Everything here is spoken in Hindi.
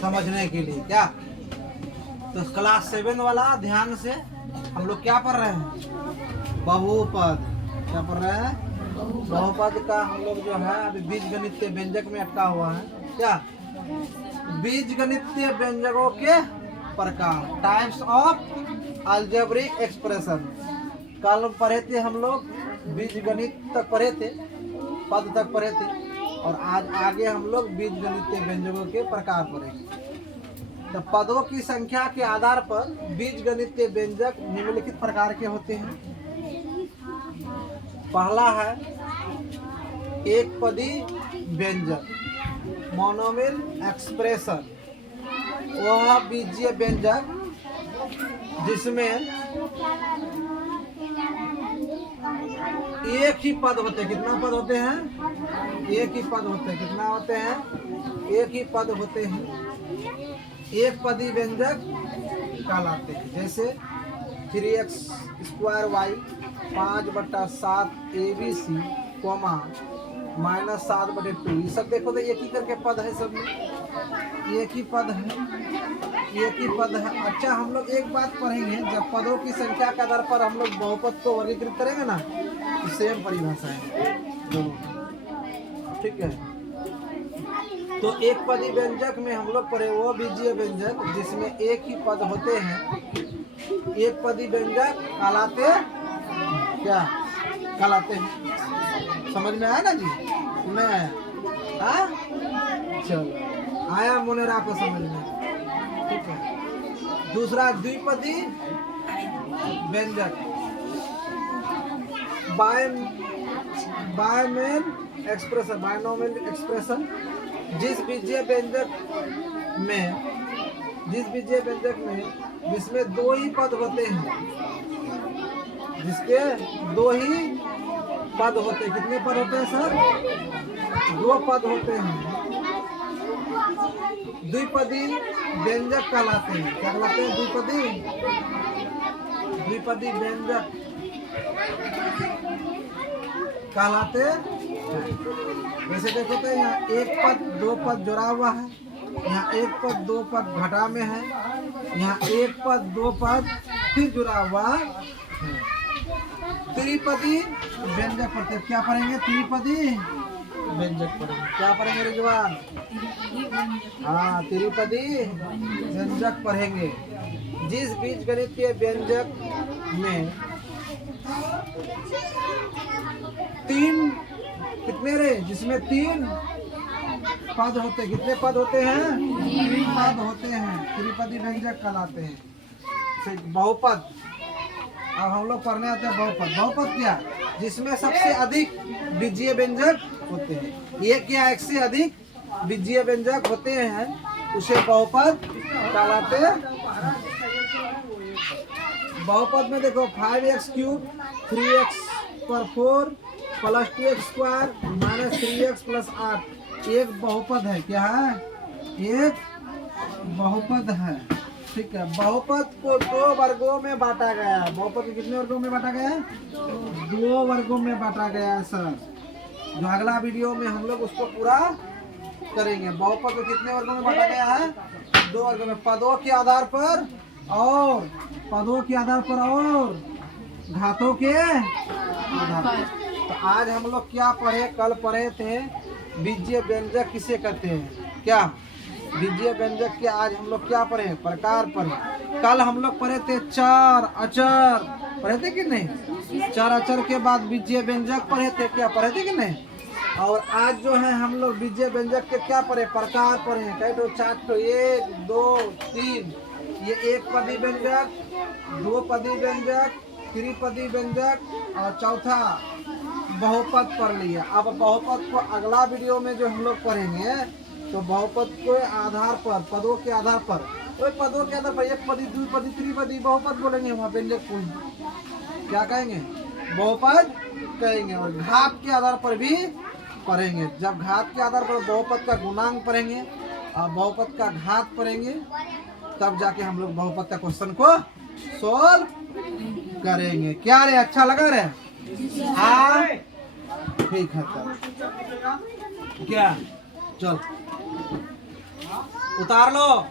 समझने के लिए। क्या तो क्लास 7 वाला ध्यान से हम लोग क्या पढ़ रहे हैं? बहुपद। क्या पढ़ रहे हैं? बहुपद का हम लोग जो है अभी बीजगणितीय व्यंजक में अटका हुआ है। क्या बीजगणितीय व्यंजकों के प्रकार, टाइप्स ऑफ अलजेब्रिक एक्सप्रेशन। कल पढ़े थे हम लोग, बीजगणित तक पढ़े थे, पद तक पढ़े थे, और आज आगे हम लोग बीजगणितीय व्यंजकों के प्रकार पढ़ेंगे। तो पदों की संख्या के आधार पर बीजगणितीय व्यंजक निम्नलिखित प्रकार के होते हैं। पहला है एक पदी व्यंजक, मोनोमिल एक्सप्रेशन। वह बीजीय व्यंजक जिसमें एक ही पद होते हैं। कितना पद होते हैं? एक ही पद होते हैं। कितना होते हैं? एक ही पद होते हैं। एक पदी व्यंजक कहलाते हैं। जैसे 3x² y 5/7 ABC, -7/2। ये सब देखो तो एक ही करके पद है, सब में एक ही पद है, एक ही पद है। अच्छा, हम लोग एक बात पढ़ेंगे, जब पदों की संख्या के आधार पर हम लोग बहुपद को वर्गीकृत करेंगे ना, तो सेम परिभाषा है दोनों। ठीक है, तो एक पदी व्यंजक में हम लोग पढ़े वो बीजीय व्यंजक जिसमें एक ही पद होते हैं। एक पदी व्यंजक कहलाते क्या? कहलाते हैं। समझ में आया ना जी? नहीं आया? हाँ, चलो आया मुनेरा को समझ में। ठीक है, दूसरा द्विपदी व्यंजक, बायनोमियल एक्सप्रेशन। जिस बीजीय व्यंजक में जिसमें दो ही पद होते हैं, जिसके दो ही पद होते हैं। कितने पद होते हैं सर? दो पद होते हैं। द्विपदी व्यंजक कहलाते हैं। क्या कहलाते हैं? द्विपदी व्यंजक कहलाते हैं। वैसे देखो तो यहाँ एक पद दो पद जुड़ा हुआ है, यहाँ एक पद दो पद घटा में है, यहाँ एक पद दो पद फिर जुड़ा हुआ है। त्रिपदी व्यंजक पढ़ते। क्या पढ़ेंगे? त्रिपदी व्यंजक पढ़ेंगे। क्या पढ़ेंगे रिजवान? हाँ, त्रिपदी व्यंजक पढ़ेंगे। जिस बीजगणितीय व्यंजक में तीन, कितने रे? जिसमें तीन पद होते हैं। कितने पद होते हैं? तीन पद होते हैं, त्रिपदी व्यंजक कहलाते हैं। बहुपद, अब हम लोग पढ़ने आते हैं बहुपद। बहुपद क्या? जिसमें सबसे अधिक बीजीय व्यंजक होते हैं। एक या एक से अधिक बीजीय व्यंजक होते हैं, उसे बहुपद कहलाते हैं। बहुपद में देखो 5x³ 3x/4 + 2x² -3x + 8 एक बहुपद है। क्या है? एक बहुपद है। ठीक है, बहुपद को दो वर्गों में बांटा गया है। बहुपद को कितने वर्गों में बांटा गया है? दो वर्गों में बांटा गया है सर। जो अगला वीडियो में हम लोग उसको पूरा करेंगे। बहुपद को कितने वर्गों में बांटा गया है? दो वर्गों में, पदों के आधार पर और घातों के आधार पर। तो आज हम लोग क्या पढ़े? कल पढ़े थे बीजीय व्यंजक किसे कहते हैं। क्या बीजीय व्यंजक के आज हम लोग क्या पढ़े? प्रकार पढ़े। कल हम लोग पढ़े थे चार अचर, पढ़े थे कि नहीं? चार अचर के बाद बीजीय व्यंजक पढ़े थे। क्या पढ़े थे कि नहीं? और आज जो है हम लोग बीजीय व्यंजक के क्या पढ़े? प्रकार पढ़े। कई तो चार तो 1 2 3, ये एक पदी व्यंजक, दो पदी व्यंजक, त्रिपदी व्यंजक और चौथा बहुपद पढ़ लिया। अब बहुपद को अगला वीडियो में जो हम लोग पढ़ेंगे, तो बहुपद के आधार पर, पदों के आधार पर, तो पदों के आधार पर एक पदी, द्विपदी, त्रिपदी, बहुपद बोलेंगे। वहाँ व्यंजक को क्या कहेंगे? बहुपद कहेंगे। और घात के आधार पर भी पढ़ेंगे। जब घात के आधार पर बहुपद का गुणांक पढ़ेंगे और बहुपद का घात पढ़ेंगे, तब जाके हम लोग बहुपद का क्वेश्चन को सोल्व करेंगे। क्या रे, अच्छा लगा रे? हाँ, ठीक है। तब क्या, चल। उतार लो।